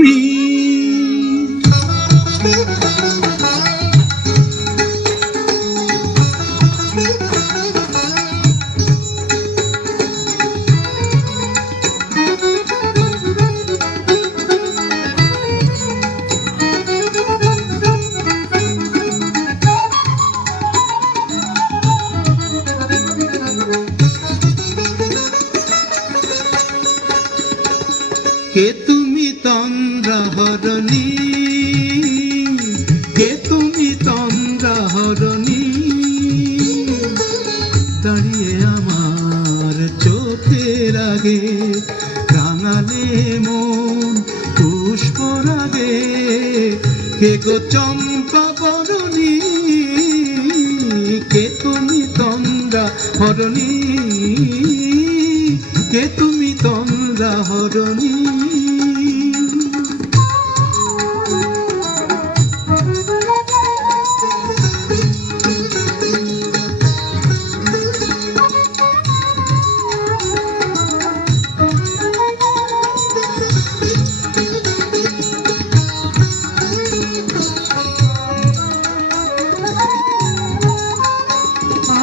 তুমি। কে তুমি তন্দ্রাহরণী, কে তুমি তন্দ্রাহরণী, দাঁড়িয়ে আমার চোখের আগে রাঙালে মন পুষ্পরাগে। কে গো চম্পা বরণী, কে তুমি তন্দ্রাহরণী, কে তুমি তন্দ্রাহরণী।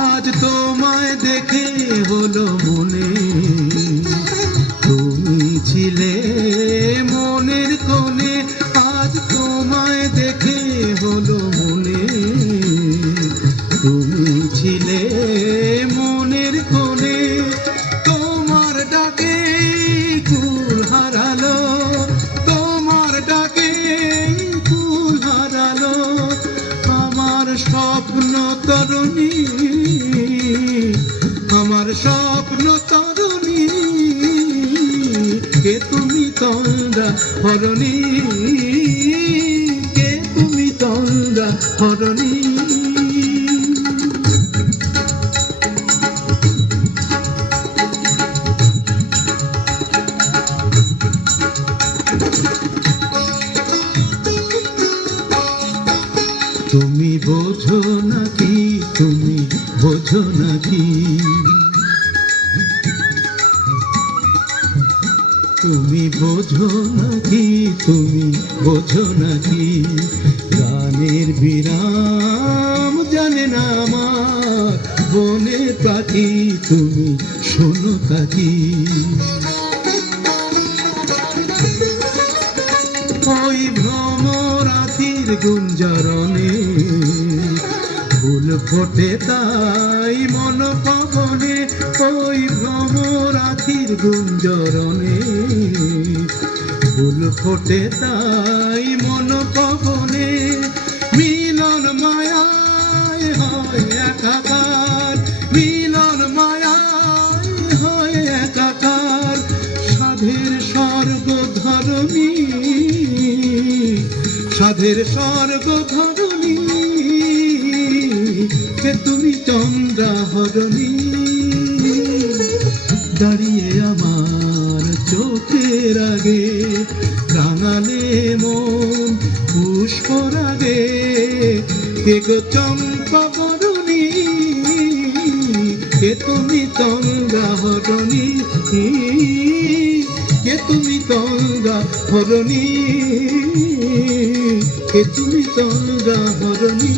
আজ তোমায় দেখে হলো মনে, তুমি ছিলে মনের কোণে। আজ তোমায় দেখে হলো মনে, তুমি ছিলে মনের কোণে। তোমার ডাকে কুল হারালো, তোমার ডাকে কুল হারালো আমার স্বপ্ন তরুণী, আমার স্বপ্ন তরুণী। কে তুমি তন্দ্রাহরণী, কে তুমি তন্দ্রাহরণী। তুমি বোঝো নাকি, তুমি বোঝো নাকি, তুমি বোঝো নাকি, তুমি বোঝো নাকি। গানের বিরাম জানে না আমার বনের পাখি, তুমি শোনো কাকি। ওই ভ্রমরাতির গুঞ্জরণে ফুল ফোটে তাই মন পবনে। ওই ভ্রমরাতির গুঞ্জরণে ফুল ফোটে তাই মন পবনে। মিলন মায়ায় হয় একাকার, মিলন মায়ায় হয় একাকার। সাধের স্বর্গ ধরণী, সাধের স্বর্গ ধরণী। কে তুমি তন্দ্রাহরণী, দাঁড়িয়ে আমার চোখের আগে রাঙালে মন পুষ্পরাগে। কে গো চম্পা বরণী, কে তুমি তন্দ্রাহরণী, কে তুমি তন্দ্রাহরণী, কে তুমি তন্দ্রাহরণী।